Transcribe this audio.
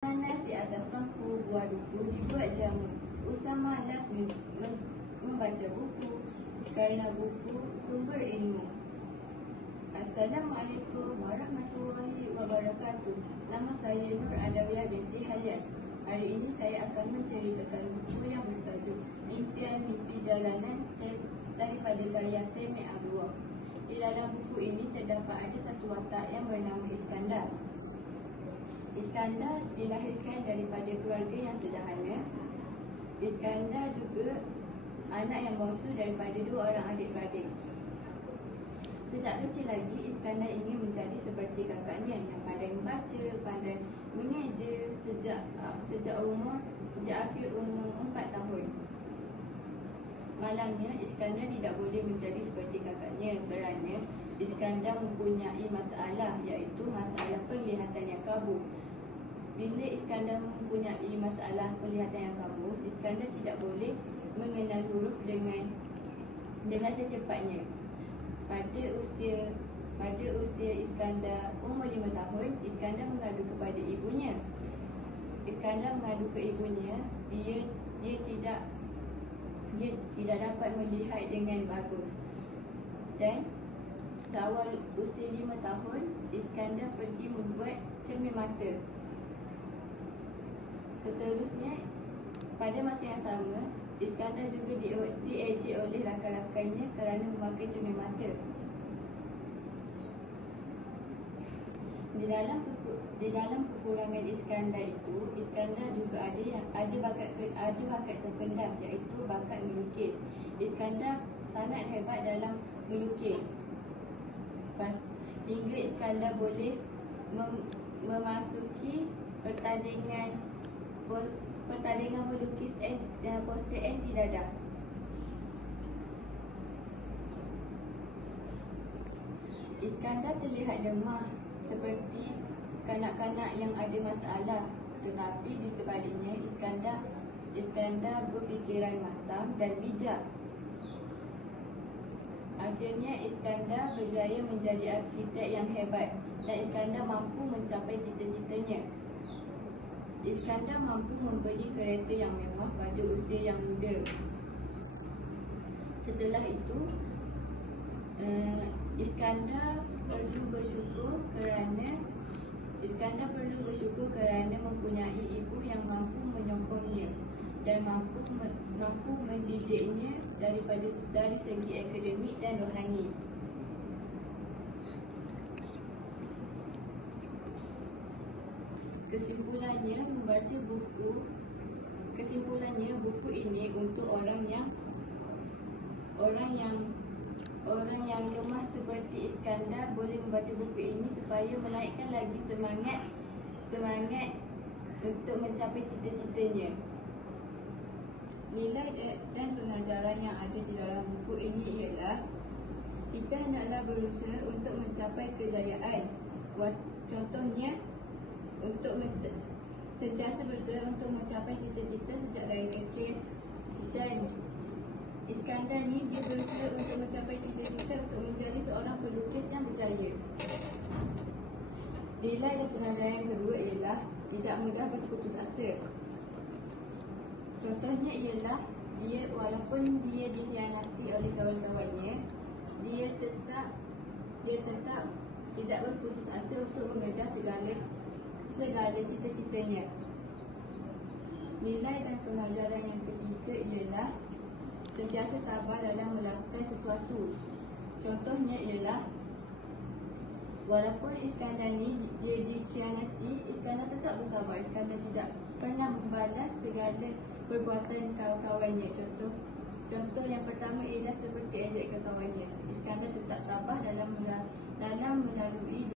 Panas di atas bangku buah buku dibuat jamu. Usah malas membaca buku, kerana buku sumber ilmu. Assalamualaikum warahmatullahi wabarakatuh. Nama saya Nur Adawiyah binti Halyas. Hari ini saya akan menceritakan buku yang bertajuk Impian Mimpi Jalanan daripada karya Taimur Abdullah. Di dalam buku ini terdapat ada satu watak yang bernama Iskandar. Iskandar dilahirkan daripada keluarga yang sederhana. Iskandar juga anak yang bongsu daripada dua orang adik-beradik. Sejak kecil lagi, Iskandar ingin menjadi seperti kakaknya yang pandai membaca, pandai mengeja sejak akhir umur 4 tahun. Malangnya, Iskandar tidak boleh menjadi seperti kakaknya kerana Iskandar mempunyai masalah, iaitu masalah penglihatan yang kabur. Bila Iskandar mempunyai masalah penglihatan yang kabur, Iskandar tidak boleh mengenal huruf dengan secepatnya. Pada usia Iskandar umur 5 tahun, Iskandar mengadu kepada ibunya. Iskandar mengadu ke ibunya, dia tidak dapat melihat dengan bagus. Dan seawal usia 5 tahun, Iskandar pergi membuat cermin mata. Seterusnya, pada masa yang sama, Iskandar juga diejek oleh rakan-rakannya kerana memakai cermin mata. Di dalam kekurangan Iskandar itu, Iskandar juga ada bakat terpendam, iaitu bakat melukis. Iskandar sangat hebat dalam melukis. Hingga Iskandar boleh memasuki pertandingan melukis poster anti dadah. Iskandar terlihat lemah seperti kanak-kanak yang ada masalah, tetapi di sebaliknya Iskandar berfikiran matang dan bijak. Akhirnya Iskandar berjaya menjadi arkitek yang hebat dan Iskandar mampu mencapai cita-citanya. Iskandar mampu membeli kereta yang mewah pada usia yang muda. Setelah itu, Iskandar perlu bersyukur kerana mempunyai ibu yang mampu menyokongnya dan mampu mendidiknya dari segi akademik dan rohani. Kesimpulannya, buku ini untuk orang yang lemah seperti Iskandar boleh membaca buku ini supaya menaikkan lagi semangat untuk mencapai cita-citanya. Nilai dan pengajaran yang ada di dalam buku ini ialah kita hendaklah berusaha untuk mencapai kejayaan. Contohnya, untuk sentiasa berusaha untuk mencapai cita-cita sejak dari kecil. Dan Iskandar ni dia berusaha untuk mencapai cita-cita untuk menjadi seorang pelukis yang berjaya. Nilai dan pengajaran yang kedua ialah tidak mudah berputus asa. Contohnya ialah walaupun dia dikhianati oleh kawan-kawannya, dia tetap tidak berputus asa untuk mengejar segala cita-citanya. Nilai dan pengajaran yang ketiga ialah sentiasa sabar dalam melakukan sesuatu. Contohnya ialah walaupun Iskandar ni dia dikhianati, Iskandar tetap bersabar. Iskandar tidak pernah membalas segala perbuatan kawan-kawannya. Contoh yang pertama ialah seperti ejek kawan-kawannya. Iskandar tetap sabar dalam melalui